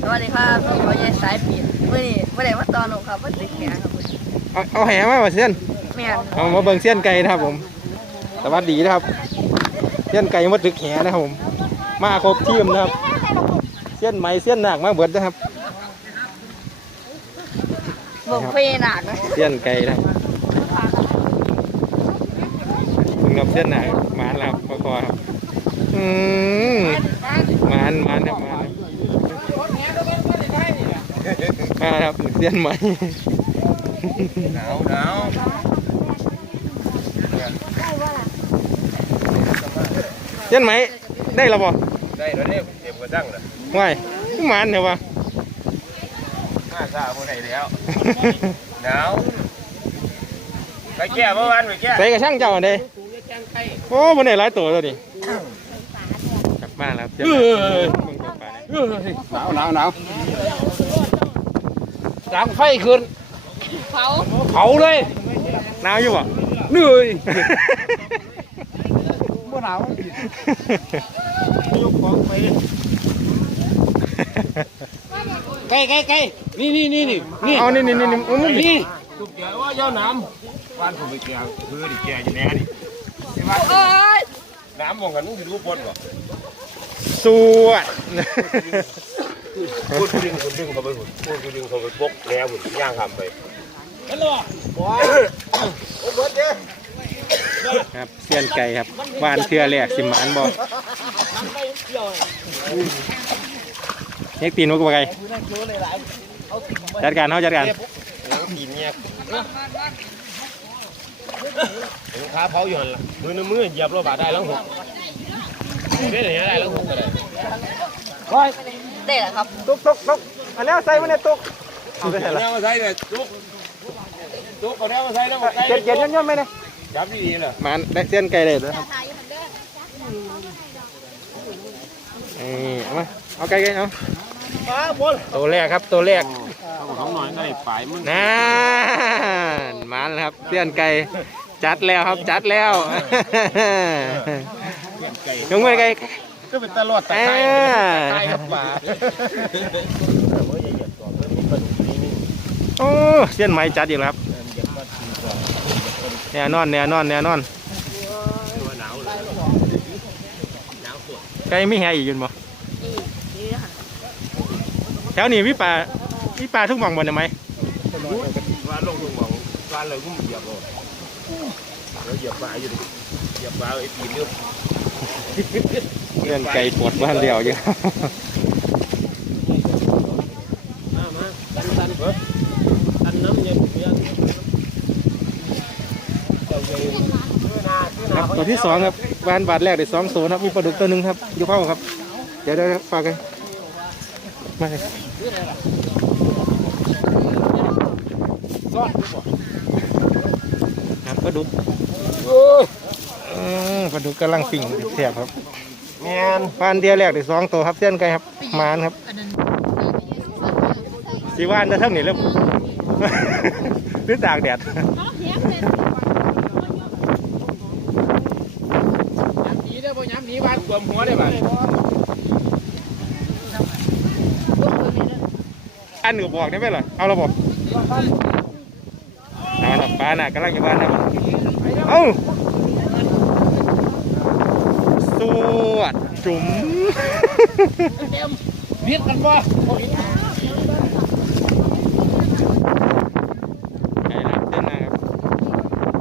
สวัสดีครับผมขอแยกสายปิดเมื่อนี้เมื่อไหร่ว่าตอนหนูครับว่าติดแขนครับเอาเอาแหมาว่าเสี้ยนแม่นเอามาเบิ่งเสี้ยนไก่นะครับผมสวัสดีนะครับเสี้ยนไก่มาตึกแหนะครับผม มาครบทีมนะครับเสี้ยนไหมเสี้ยนหนักมาเบิดนะครับบ่งเฟหนักนะเสี้ยนไก่นะครับถึงกับเสี้ยนหนักหมานแล้วครับพอคอครับอืมหมานหมานครับหมาน ครับมาครับเสี้ยนไหมหนาวหนาวเสี้ยนไหมได้แล้วบ่ได้แล้วเนี่ยเต็มกระดังเลยว่ายหมานเนี่ยวะมาซาบ่ได้แล้วหนาวไปแก้เมื่อวานไปแก้ใส่กระช่างเจ้าอันเด้โอ้มันได้หลายตัวแล้วดิกลับบ้านแล้วเสี้ยนไหมเบิ่งตัวปลาเนี่ยหนาวหนาวหนาว ดังไฟขึ้น เผาเผาเลย หนาวอยู่บ่เหนื่อยเมื่อหนาวยกของไปไกลไกลไกลนี่นี่นี่นี่นี่เอานี่นี่นี่นี่โอ้ยนี่ตุกเดี๋ยวว่าเจ้าน้ำบ้านผมไปแก่คือดิแก่อยู่แน่ดิใช่ไหมโอ้ยน้ำมองกันนู้นที่รู้บนบ่สวด พูดดึงคุณดึงเขาไปหุ่นพูดดึงเขาไปปกแล้วหุ่นย่างทำไปครับเสี้ยนไก่ครับบ้านเทือแรกสิมานบ่เฮ็กตีนนกบ่ไก่จัดการเฮาจัดการกินเนี่ยถึงขาเผาอยู่หันละมือนึงมือเหยียบรถบาดได้แล้วหกได้ไหนได้แล้วหกก็ได้ ได้แล้วครับตุกตุกตุกอันนี้ใส่มาในตุกเอาไปใส่ละแนวมาใส่เลยจุกจุกเอาแนวมาใส่แล้วมาใส่เก็ดเก็ดย่อมๆไหมเนี่ยจับดีๆเลยหมานได้เสี้ยนไก่เลยเด้อครับเอ้ยเอามาเอาไก่ไก่เอามาบนตัวแรกครับตัวแรกเขาหน่อยก็ได้ฝ่ายมึงนั่นมาแล้วครับเสี้ยนไก่จัดแล้วครับจัดแล้วยงไว้ไก่ ก็เป็นตลอดตะไคร้ตะไคร้กับป่าโอ้เสี้ยนไหม้จัดอีกแล้วครับแน่นอนแน่นอนแน่นอนไก่ไม่แห่อีกอยืนบ่นี่นี่ค่ะแถวนี้มีปลามีปลาทุกหม่องบ่ได้ไหมว่าลงลงมองว่าเลยกุ้งเหยียบเลยแล้วเหยียบปลาอยู่ดิเหยียบปลาไอ้ปีนอยู่ เรื่องไก่ปวดบ้านเดียวอยู่มามาตันตันเตันน้ำเย็นเย็นเจ้าเย็นซื้อนาซื้อคนารับตัวที่สองครับวานบาทแรกได้สองโซนครับมีปลาดุกตัวหนึ่งครับอยู่เฝ้าครับ เดี๋ยวเดี๋ยวฝากกันมาเลยครับปลาดุกปลาดุกกำลังปิ่งแสบครับ แมนวานเดียวแรกได้สองตัวครับเส้นไก่ครับหมานครับสีว่านจะเท่านี้แล้วหรือตากแดดย้ำหนีได้ป่ะย้ำหนีบ้านกลมหัวได้ป่ะอันหนูบอกได้ไหมล่ะเอาเราบอกเอาละปลาน่ะกำลังจะบ้านครับเอ้า สวดจุ๋มเรียกกันว่า ไก่รับเส้นนะครับ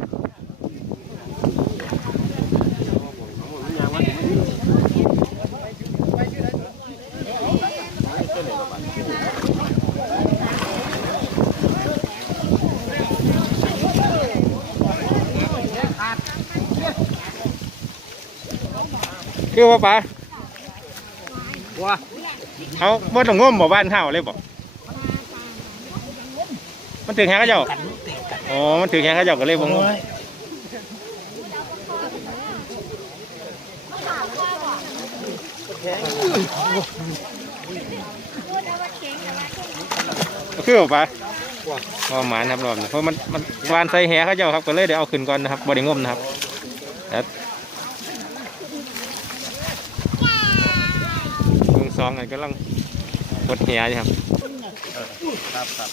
คือว่าปลาว่าเขาบ่ต้องง่มบ่บ้านเฮาเลยบ่มันถึงแฮงเขาเจ้าอ๋อมันถึงแฮงเขาเจ้าก็เลยบ่ง่มคือบ่ปลาว่าหมานครับรอบนี้เพราะมันมันวานใส่แหเขาเจ้าครับก็เลยได้เอาขึ้นก่อนนะครับบ่ได้ง่มนะครับแล้ววง สองกันกำลังหมดเหียนี่ครับครับครับ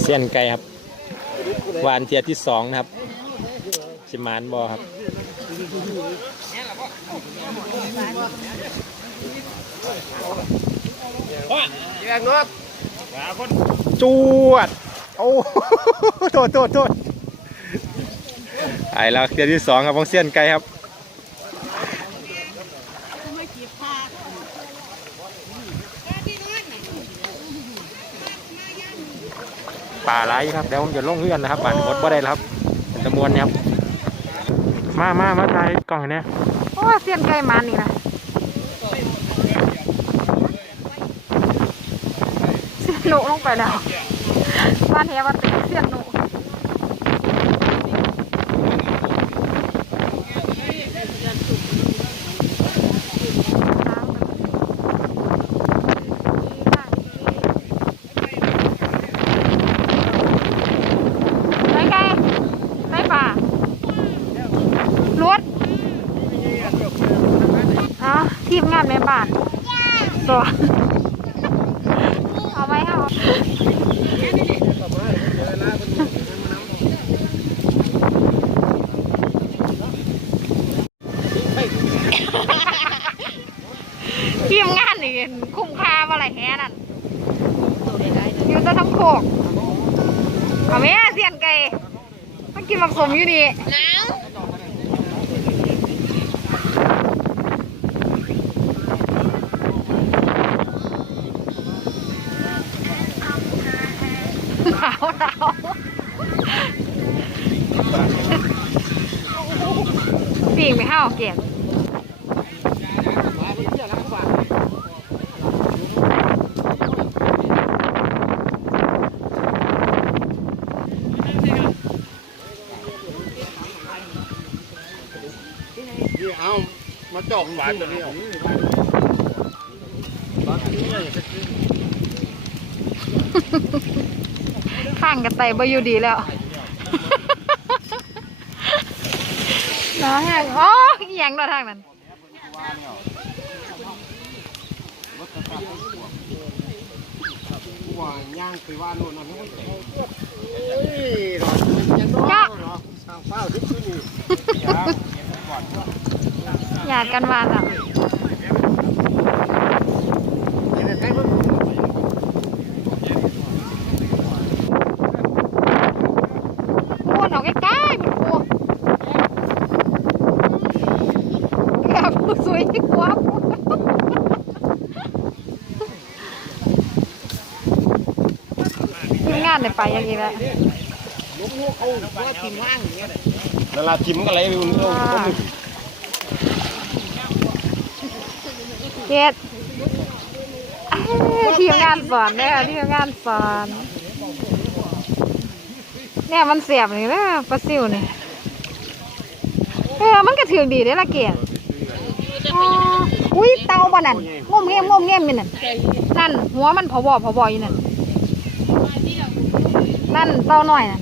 เสี้ยนไก่ครับหวานเทียที่สองนะครับชิมานบอครับแยกนกหาคนจวด โอ้ โทษโทษโทษ ไอ้แล้วเทียที่สองครับของเสี้ยนไก่ครับป่าไรครับเดี๋ยวผมจะลงเพื่อนนะครับบ้านหมดบ่ได้ครับเป็นตะมวนครับ มามามาถ่ายกล่องเนี่ยโอ้เสียนไก่มันนี่นะเสียนหนูลงไปแล้วบ้านเฮียมาติดเสียนหนูไปไกลไปป่ารถ อ๋อทีมงานแม่บ้านสวนเอาไว้เอาทีมงานนี่คุ้มค่าว่าอะไรแฮนั่นอยู่แตะทั้งโคกเอาแม่เสียนไก่มัน อยู่นี่หนาวหนาวปีกไม่ห้าวเกีย มาจอกหวานตัวนี้เอาข้างกันไตบ่อยู่ดีแล้วน้าแห้งอ๋ออีหยังเนาะทางนั้นว่าย่างไปว่าโน่นนั่นนี่จ้ะสร้างเป้าทุกที่นี่าดกันวานอะพูดออกใกล้ๆมันพูดแบบสวยที่กว่าทีมงานในไปอย่างนี้แหละนั่นละทิมกันอะไรไปอุ่นเอา เกดเอ้ยทีมงานสอนเนี่ยทีมงานสอนเนี่ยมันเสียบนี่นะปลาซิวนี่เออมันก็ถือดีได้อละเกียดอ๋ออุ้ยเตาบ่นั่นงมเงี้ยมงมเงี้ยมนี่นั่นนั่น หัวมันพอบอพอบอยู่นั่นนั่นเตาหน่อยน่ะ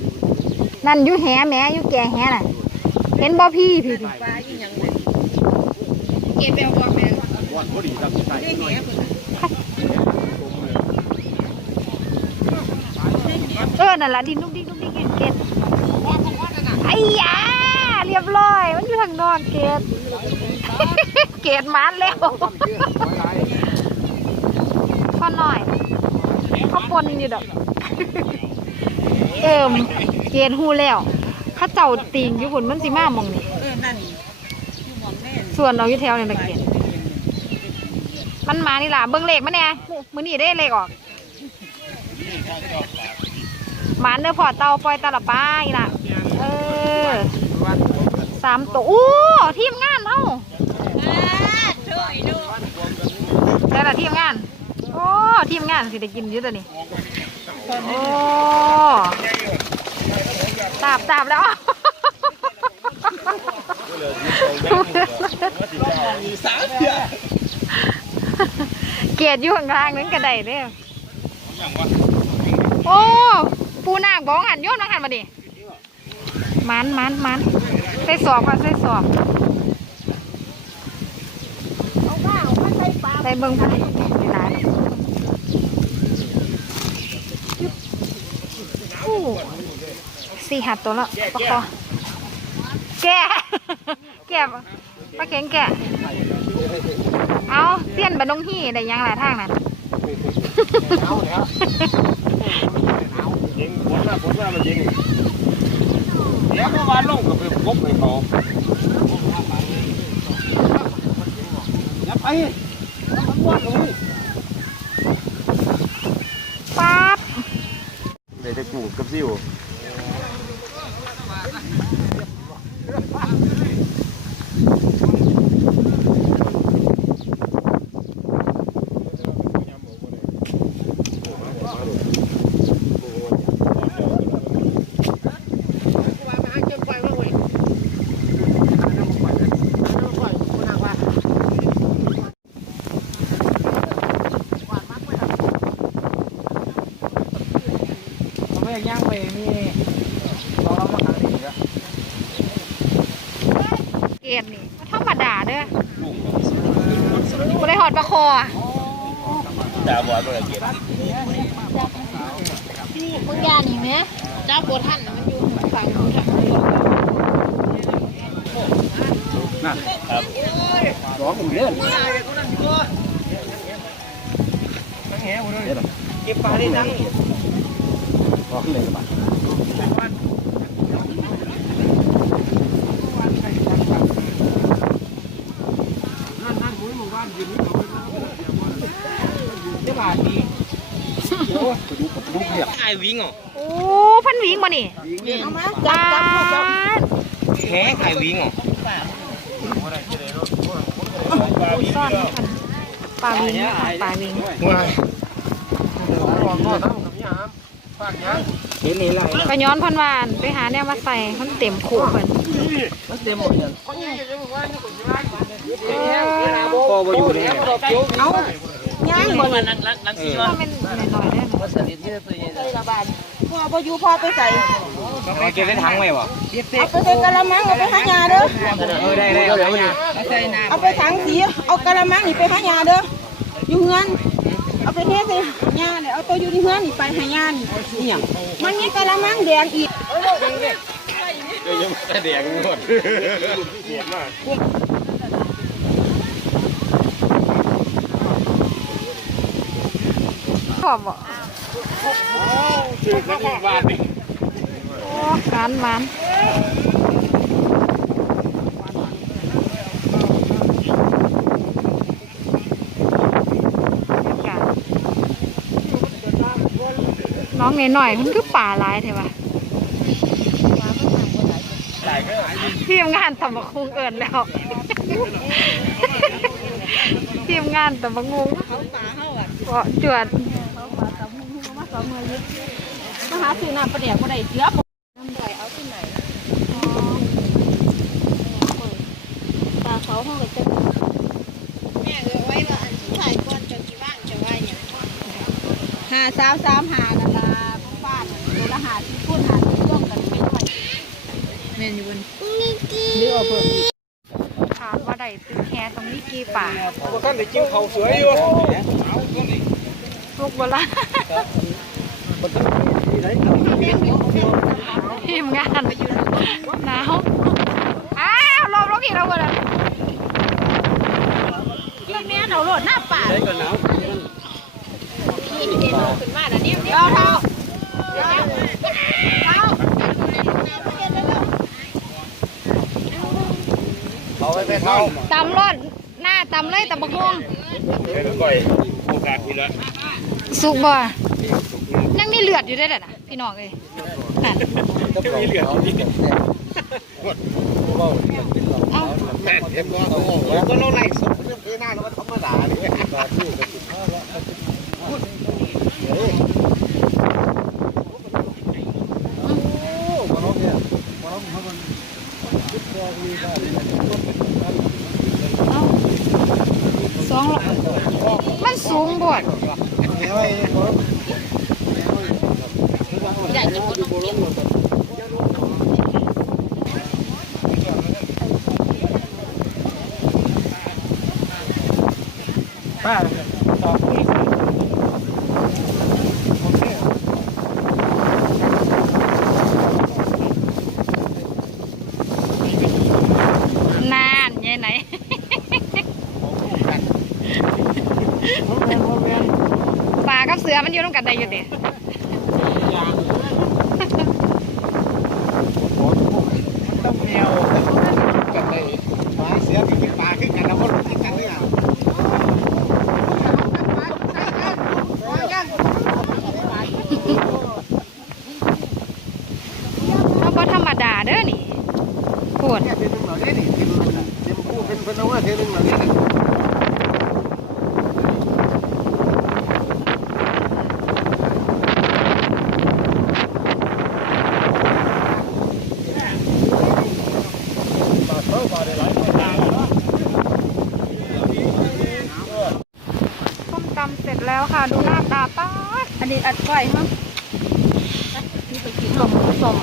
นั่นอยู่แหแหม่อยู่แก่แหน่ะ เห็นบ่พี่พี่พี่วั นพอดีครับใส่หน่อยเออนั่นละดินนุกดิกนุกดิกเกตเกตไอ้ยาเรียบร้อย มันอยู่ทางนอกเกตเกตมันแล้วพอหน่อยเขาปนอยู่ดอกเอิมเกตหูแล้วเข้าเจ้าติงอยู่หุ่นมันสิมาหมองนี่ส่วนเราอยู่แถวนี่ละเกต มันมานี่ล่ะเบิ่งเลขมันเนี่ยมือนี่ได้เลขออกหมาเนื้อพอเตาปล่อยตาละป้าอีน่ะ เออสามตัวอู้ทีมงานเฮาแต่ละทีมงาน โอ้ทีมงานสิได้กินอยู่ตัวนี้โอ้ตาบตาบแล้วเเกียดอยู่ข้างๆนั้นกระไดเด้อโอ้ ปูนางบ้องหันโยนมาหันมาดิมันมันมันใส่สอบค่ะใส่สอบใส่เบิ่งพันนี่หลายอู้สี่หัดตัวละปะคอแก่แก่ปลาเข็งแก่ เอาเสี้ยนบันดงฮี่ได้ยังหลายทางนั่นยิงผลว่าผลว่ามันยิงแล้วเมื่อวาลงก็ไปพบให้เขาอย่าไปปั๊บเดี๋ยวจะกูกับซิว ไม่ย่างไปมีรองมาหาอีกแล้วเกมนี่บ่ธรรมดาเด้อบ่ได้หอดปลาคออะดาวบอลเมื่อกี้มึงยานี่แม่เจ้าปวดหันมันอยู่ฝั่งนู้นค่ะร้องผมเล่นเก็บปลาได้ทั้ง ร้องเลยมาไอ้วิ่งอะโอ้พันหวิงบ่นี่เอามาปลาแค่ไอ้วิ่งอะซ่อนปลาหวิงปลาหวิงว้าย เห็นนี่ไรก็ย้อนเพันวานไปหาแนวมาใส่มันเต็มขู่เพิ่นมันเต็มหมดเลยพ่อมาอยู่เลยเนี่ยเอาย่างบ่มันว่ามันน้อยๆเด้อใส่ละบาทพ่อบ่อยู่พ่อไปใส่มาเก็บได้ทั้งไหมวะเอาไปใส่กะละมังเอาไปหายาเด้อเออได้ได้เอาไปเนี่ยเอาไปถังสีเอากะละมังนี่ไปหายาเด้ออยู่เฮือน เอาไปเทใส่ยาเนี่ยเอาตัวอยู่ที่เฮือนนี่ไปหายานี่นี่หยังมันมีกะละมังแดงอีกเดี๋ยวยังไม่แดงหมดเสียมากขอบบ่ชื่อเขาที่บ้านนี่โอ้หวานหวานบรรยากาศ น้องหน่อยๆมันคือป่าหลายเถอะวะทีมงานตำบักคุงเอิญแล้ว ทีมงานตำบักคุงเขาป่าเฮาอะก็จวดเขาป่าตำหูมาสองมือยึดมาหาซื้อน้ำปลาแดกบ่ได้เสือบ่น้ำดอยเอาที่ไหนตาเขาเฮาก็จะแม่เลือกไว้ว่าอันที่ถ่ายก่อนจะกี่ว่างจะว่าอย่างหาสาวสามหานั่นล่ะพวกบ้านตัวละหาที่พูดหาที่ร่วมกันไม่ไหวแม่นอยู่บนหรือเอาเพิ่มอีกถามว่าได้ตึกแฮตรงนี้กี่ป่าพวกท่านได้จิ้มเขาสวยอยู่ลูกบละทีมงานหนาวอ้าวลมลมอีกแล้วบ่ล่ะแม่เราโหลดหน้าป่าใช้กันหนาวขึ้นมาแล้วนี่เท่าเท่า เขาไปไปเท่าตำรถหน้าตำเลยตำบักฮวงเดี๋ยวก่อยโอกาสทีละสุกบ่ยังมีเลือดอยู่ได้อน่ะพี่น้องเอ้ยนั่นมีเหลือที่แม่เทปก็โอ้โหก็เราไล่สุดเรื่องเพหน้าแล้วมันธรรมดาเลย สองร้อยมันสูงบด อยากกินคน ป้าต่อคุย นานยายไหน ปลากับเสือมันอยู่ตรงกันได้อยู่เด้ ต้องแมวกันเลยปลาเสียที่กินปลาขึ้นกันแล้วก็กินกันเนี่ย เขาก็ธรรมดาเด้อนี่ปวด เนี่ยเป็นหนึ่งเหล่านี้นี่เป็นเป็นคู่เป็นเป็นเอาว่าเทนึงเหล่านี้นะ ส้มตำเสร็จแล้วค่ะ ดูหน้าตาป้า ดอันนี้อัดก้อยมั้งสมสม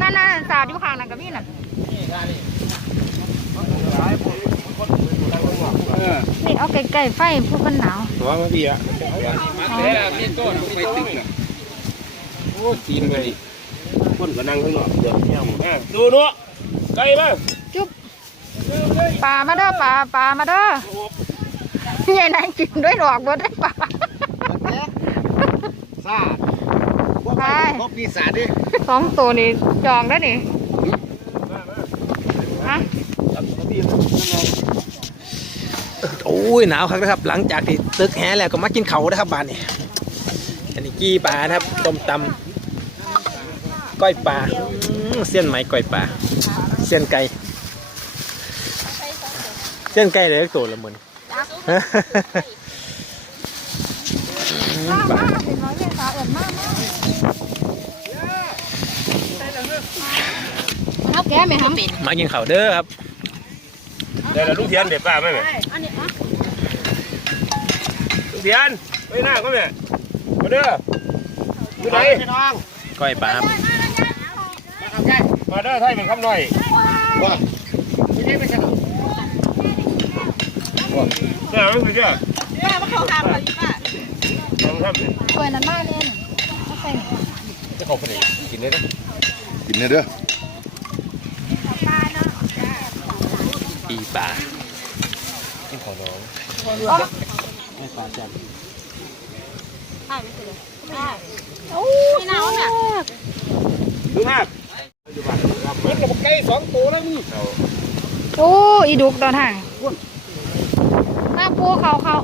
นั่นนั่นสาดอยู่ข้างนั่นกับพี่น่ะเออนี่เอาไก่ไก่ไฟพวกมันหนาวตัวมันดีอะมีต้นไปตึกน่ะโอ้จีนเลยคนก็นั่งข้างนอกเดือดเที่ยวแม่ดูเนาะไกลบ้างจุ๊บปลามาเด้อปลาปลามาเด้อยายนางกินด้วยดอกบดได้ปลา ซ่าพวกไปพวกปีศาจดิสองตัวนี่จองได้วนี่ฮะโอ้ยหนาวครับนะครับ หลังจากที่ตึกแห้แล้วก็มากินเขานะครับบ้านนี่อันนี้กี้ปลานะครับต้มตำก้อยปลาอืมเส้นไหมก้อยปลาเส้นไก่เส้นไก่เลยตัวละหมื่น มามาเป็นร้อยเรียกสาวเอิญมากมากเอาแก้ไหมครับมากินเขาวเด้อครับเดี๋ยวลูกเทียนเดี๋ยวป้าไหมแม่อันนี้อะลูกเทียนไปหน้าก็แม่มาเด้ออยู่ไหนก้อยปลาครับมาเด้อไทยเป็นคำหน่อยว่าไม่ใช่ไม่ใช่เจ้าไม่ใช่ป้ามาเข้าทางเลยป้า ลองทำดิเปิดนั้นมากเลยเอาใส่จะขอบคุณกินได้ไหมกินเนี่ยเด้อปีปลากินของน้องโอ้ยหนาวเนี่ยดูภาพโอ้อีดุกตอนห่างมาปูเขาเขา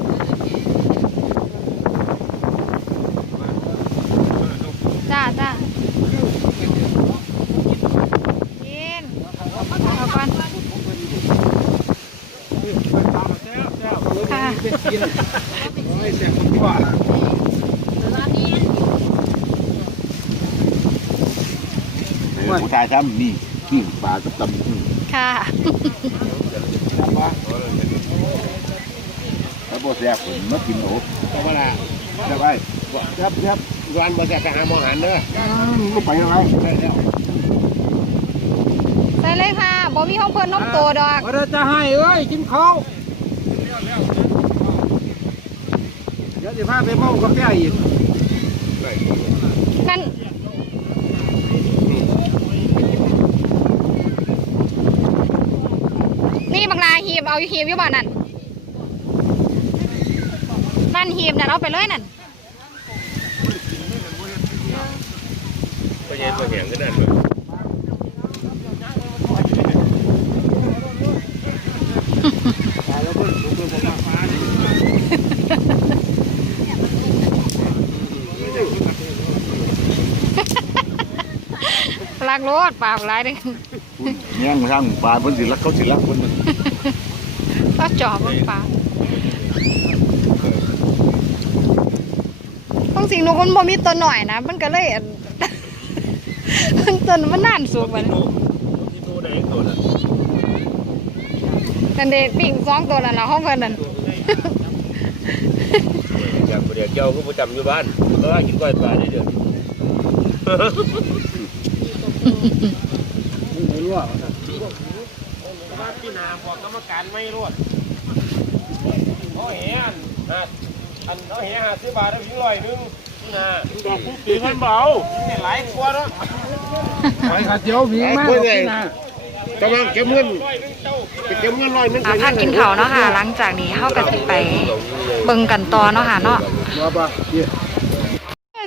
จ้ากินเอาก่อนค่ะ ผู้ชายทำนี่นี่ปลากับตำอืมค่ะแล้วบ่แซ่บผมมากินโอ้เอาเวลาแซ่บไปครับครับวันมาจากหาหมอหันเด้อก็ไปยังไงได้แล้วใส่เลยค่ะบ่มีห้องเพิ่นน้องโตดอกเราจะให้เอ้ยกินเขาวเดี๋ยวจะพาไปเมากาแฟอีกนั่นนี่บัก ลาหีบเอาหีบอยู่บ่นั่นนั่นหีบนั่นเอาไปเลยนั่นไปเย็นไปแข็งกันนั่นเลยลักรถปลากหลายเด้เนี่ยงทางปลาเพิ่นสิรักเขาสิรักเพิ่นก็ จอบมันปากบางสิ่งหนูคนบ่มีตัวหน่อยนะ มันก็เลยอันมันตัวมันนานสูงมันที่ดูได้ตัวละนั่นเด็ปิ่งสองตัวนั่นนะห้องเพิ่นนั่นอยากเรียกเจ้าก็ประจำอยู่บ้านก็กินก้อยปลาได้เด้อไม่รู้ว่าว่าพี่นาบอกกรรมการไม่รอด เอาแหนนะอันเอาแหหาซื้อบาทได้ถึงร้อยหนึงนะดอกคู่ปีมันเบาเนี่ยหลายกว่าเนาะไปขัดเจียวผีมากเลยนะกำลังเก็บเงินเก็บเงินร้อยหนึงอะพักกินข้าวเนาะค่ะ หลังจากนี้เฮาก็สิไปเบิ่งกันต่อเนาะค่ะเนาะว่าปะเดี๋ยว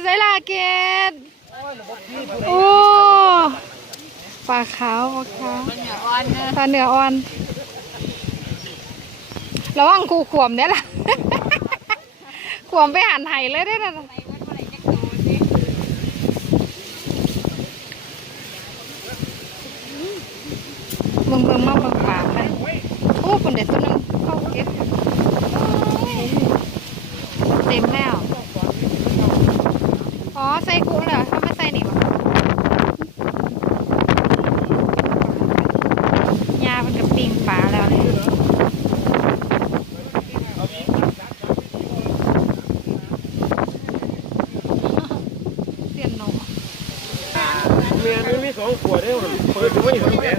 ใส่ลาเกตโอ้ปลาขาวปลาขาวปลาเนื้ออ่อน ระวังคูขวมเนี่ยล่ะ ขวมไปหันไห้เลยได้อนะเบิ่งเบิ่งมาเบิ่งปลามันโอ้คนเด็ดตัวนึงเข้าเก็บเต็มแล้ว อ๋อ ใส่กุ้งเหรอถ้าไม่ใส่หนิวะยามันกับปิงปลาแล้วเลยเสียนนม เมียนึงมีสองขวดเด้อมันเปิดถึงไม่ถึงแหน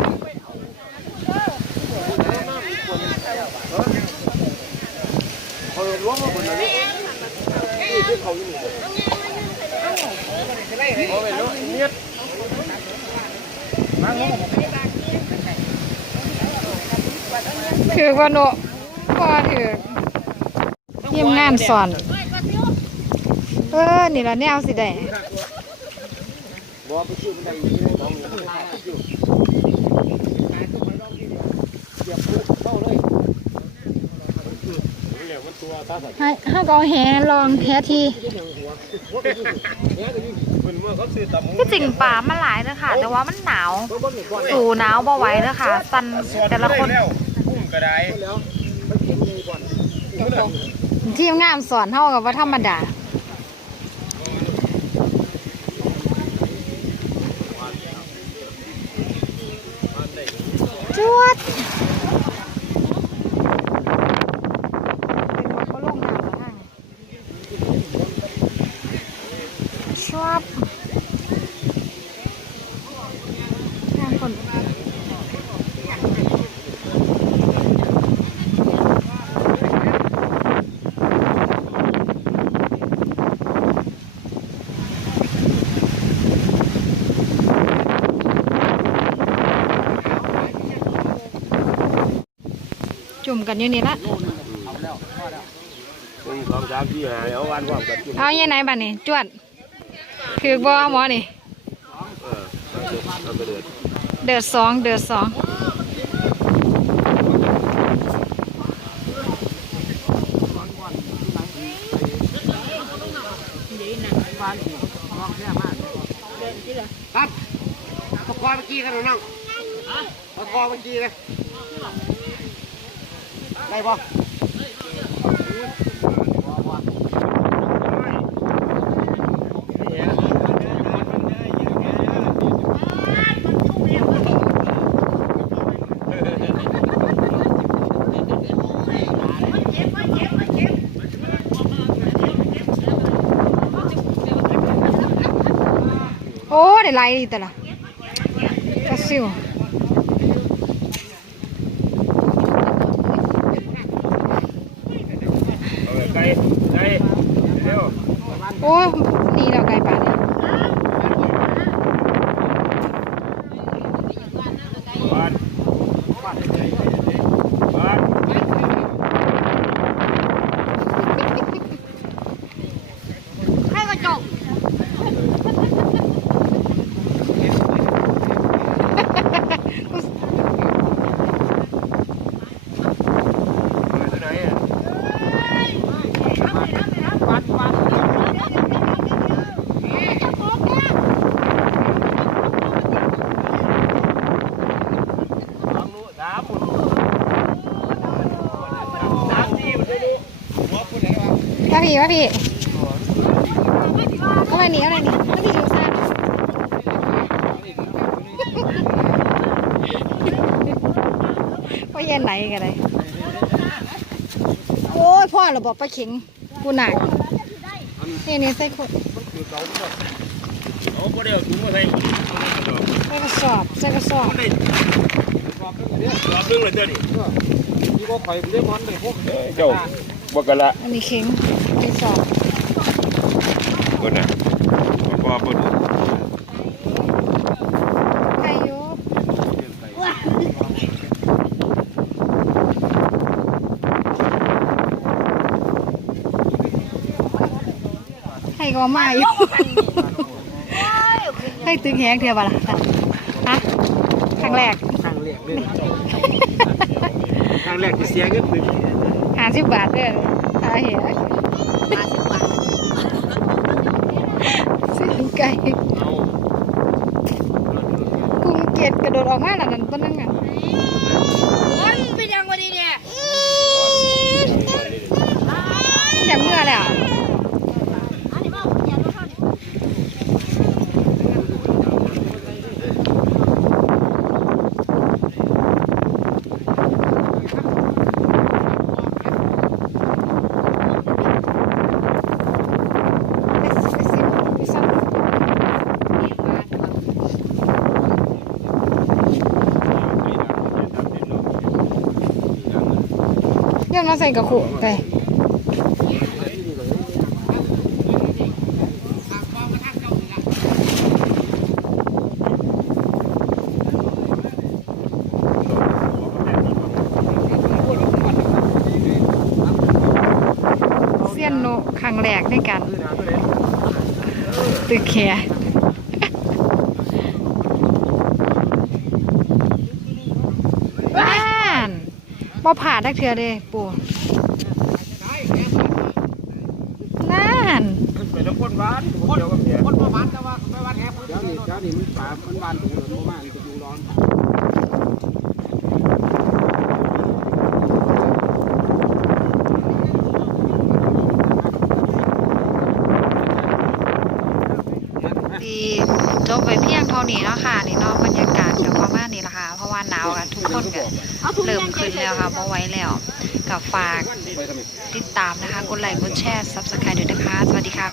เขาล้วงมาบนนั้นนี่คือเขาอยู่นี่เอาไปแล้วเนี่ย ถือว่าโนพอถือเยี่ยมงานสอน เออ นี่ละแนวสิได้ ให้ให้ก็เอาแหลองแท้ทีเป็นเมื่อเขาซื้อตำที่จริงป่ามันหลายเลยค่ะ แต่ว่ามันหนาวสู่หนาวบ่ไหวเลยค่ะสันแต่ละคนพุ่งกระไดทีมงานสอนเท่ากับว่าธรรมดาจวดเป็นว่าเขาลงน้ำแล้วค่ะชอบทางคน จุ่ มกันอยู่นี่ละหนึ่งสองสามสี่ห้าเอาวันว่ากันจุ่มเอาย่างไหนบ้านี่จวดถือบ่หมอนี่เออเอาไปเดือดเดือดสองเดือดสองโอ้ได้หลา ยดีแต่ละกระซิว เอาไก่ไก่เร็ว โอ้นี่เราไก่ป่านี่ บ้านบ้าน ให้กระจก ตัวไหนอะ สามหนูสามหนูสามสี่มันได้ดู มา พี่มาพี่เอาอะไรนี่เอาอะไรนี่มาพี่อยู่ซ่าว่าเย็นไหนกันเลยโอ้ยพ่อเราบอกปลาเข็งกูหนักนี่นี่ใส่ขวดเอาบ่ได้เอาถุงมาใส่ใส่กระสอบใส่กระสอบได้รอบนึงเลยเด้อนี่เอ้ยเจ้า บ่กะละอันนี้เข็งที่สองคนน่ะบ่บ่บ่ไก่อยูให้ก็มาอยู่ให้ตึงแหงเทียบล่ะฮะครั้งแรกครั้งแรกเลยครั้งแรกที่เสียเงินปืนห้า สิบบาทเด้อตาเหี้ยห้าสิบบาทซื้อไก่เอากุ้งเกล็ดกระโดดออกมาแล้วนั่นต้นนั่นไง มันเป็นยังไงดีเนี่ย อย่างเมื่อแล้ว อันนี้ว่าอย่าดูเขาดิ ไปสิไปสิไปซ่อม เดี๋ยวมาใส่กระขุไปเสี้ยนโนครั้งแรกในการตึกแขบ้าน บ่ผ่าดักเทือเลยปู่นั่นไปแล้วคนหวานคนเดียวกับเมียคนประมาณแต่ว่าไม่ว่าแค่เดี๋ยวนี้เดี๋ยวนี้มันป่ามันบานถูกแล้วมากจะดูร้อนดีจบไปเพียงเท่านี้แล้วค่ะนี่เนอ นแล้วค่ะบ่ไหว้แล้วกับฝากติดตามนะคะ กดไลค์กดแชร์ซับสไครต์ด้วยนะคะ สวัสดีค่ะ